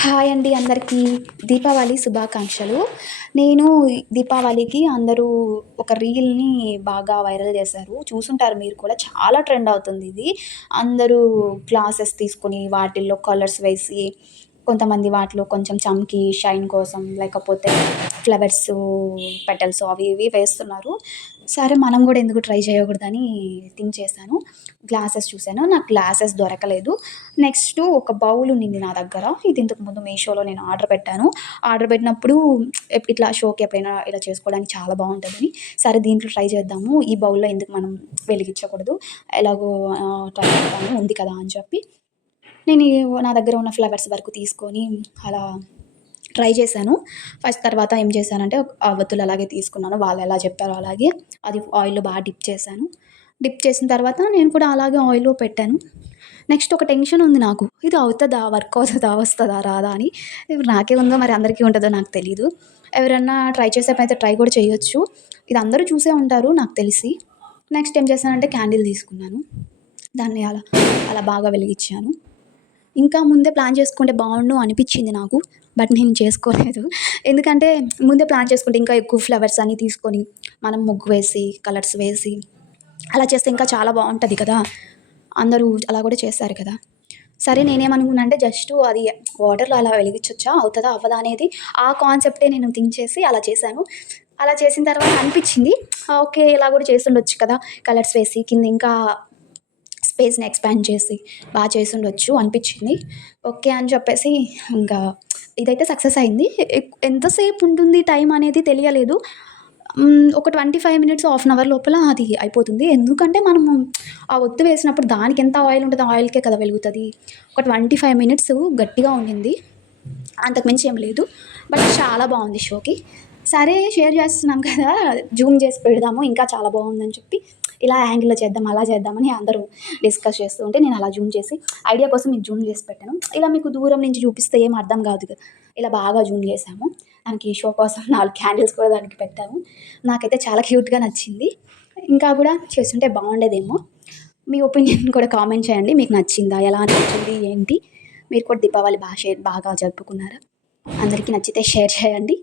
Hi అండి అందరికీ. దీపావళి శుభాకాంక్షలు. నేను దీపావళికి అందరూ ఒక రీల్‌ని బాగా వైరల్ చేశారు. చూసుంటారు మీరు కూడా. చాలా ట్రెండ్ అవుతుంది ఇది. అందరూ గ్లాసెస్ తీసుకొని వాటిల్లో కలర్స్ వేసి, కొంతమంది వాటిలో కొంచెం చమ్కీ, షైన్ కోసం లేకపోతే ఫ్లవర్సు, పెటల్స్ అవి ఇవి వేస్తున్నారు. సరే మనం గూడా ఎందుకు ట్రై చేయకూడదని థింక్ చేశాను. గ్లాసెస్ చూసాను. నాకు గ్లాసెస్ దొరకలేదు. నెక్స్టు ఒక బౌల్ ఉండింది నా దగ్గర. ఇది ఇంతకుముందు మీషోలో నేను ఆర్డర్ పెట్టాను. ఆర్డర్ పెట్టినప్పుడు ఇట్లా షోకి ఎప్పుడైనా ఇలా చేసుకోవడానికి చాలా బావుంటదని, సరే దీంట్లో ట్రై చేద్దాము. ఈ బౌల్‌లో ఎందుకు మనం వెలిగించకూడదు. ఎలాగో ట్రై చేద్దాము ఉంది కదా అని చెప్పి, నేను నా దగ్గర ఉన్న ఫ్లవర్స్ వరకు తీసుకొని అలా ట్రై చేశాను. ఫస్ట్ తర్వాత ఏం చేశానంటే ఒత్తులు అలాగే తీసుకున్నాను. వాళ్ళు ఎలా చెప్పారో అలాగే అది ఆయిల్‌లో బాగా డిప్ చేశాను. డిప్ చేసిన తర్వాత నేను కూడా అలాగే ఆయిల్‌లో పెట్టాను. నెక్స్ట్ ఒక టెన్షన్ ఉంది నాకు. ఇది అవుతదా? వర్క్ అవుతదా? వస్తదా? రాదా? అని. ఇప్పుడు నాకే ఉందో మరి అందరికీ ఉంటదో నాకు తెలీదు. ఎవరన్నా ట్రై చేసేమైతే ట్రై కూడా చేయొచ్చు. ఇది అందరూ చూసే ఉంటారు నాకు తెలిసి. నెక్స్ట్ ఏం చేశానంటే క్యాండిల్ తీసుకున్నాను. దాన్ని అలా అలా బాగా వెలిగిచ్చాను. ఇంకా ముందే ప్లాన్ చేసుకుంటే బావుండు అనిపిచ్చింది నాకు. బట్ నేను చేసుకోలేదు. ఎందుకంటే ముందే ప్లాన్ చేసుకుంటే ఇంకా ఎక్కువ ఫ్లవర్స్ అన్నీ తీసుకొని, మనం ముగ్గు వేసి, కలర్స్ వేసి, అలా చేస్తే ఇంకా చాలా బావుంటది కదా! అందరూ అలా గూడా చేస్తారు కదా! సరే నేనేమనుకున్నా అంటే జస్టు అది వాటర్‌లో అలా వెలిగించొచ్చా? అవుతదా? అవ్వదా? అనేది ఆ కాన్సెప్టే నేను థింక్ చేసి అలా చేశాను. అలా చేసిన తర్వాత అనిపిచ్చింది. ఓకే. ఇలా గూడా చేసుండొచ్చు కదా! కలర్స్ వేసి కింద ఇంకా స్పేస్‌ని ఎక్స్‌పాండ్ చేసి చేసుండొచ్చు అనిపిచ్చింది. ఓకే అని చెప్పేసి ఇంకా ఇదైతే సక్సెస్ అయింది. ఎంతసేపు ఉంటుంది టైం అనేది తెలియలేదు. ఒక 25 మినిట్స్, హాఫ్ అన్ అవర్ లోపల అది అయిపోతుంది. ఎందుకంటే మనము ఆ ఒత్తు వేసినప్పుడు దానికెంత ఆయిల్ ఉంటదో ఆ ఆయిల్‌కే కదా వెలుగుతది. ఒక 25 మినిట్స్ గట్టిగా ఉండింది. అంతకు మించి ఏం లేదు. బట్ చాలా బావుంది షోకి. సరే షేర్ చేస్తున్నాం కదా! జూమ్ చేసి పెడదాము ఇంకా చాలా బావుందని చెప్పి, ఇలా యాంగిల్‌లో చేద్దాం, అలా చేద్దామని అందరూ డిస్కస్ చేస్తూ ఉంటే నేను అలా జూమ్ చేసి ఐడియా కోసం మీకు జూమ్ చేసి పెట్టాను. ఇలా మీకు దూరం నుంచి చూపిస్తే ఏం అర్థం కాదు కదా! ఇలా బాగా జూమ్ చేశాము. దానికి షో కోసం 4 క్యాండిల్స్ కూడా దానికి పెట్టాము. నాకైతే చాలా క్యూట్‌గా నచ్చింది. ఇంకా కూడా చేసుంటే బావుండేదేమో. మీ ఒపీనియన్ కూడా కామెంట్ చేయండి. మీకు నచ్చిందా? ఎలా అనిపించింది? ఏంటి? మీరు కూడా దీపావళి బాగా జరుపుకున్నారా? అందరికీ నచ్చితే షేర్ చేయండి.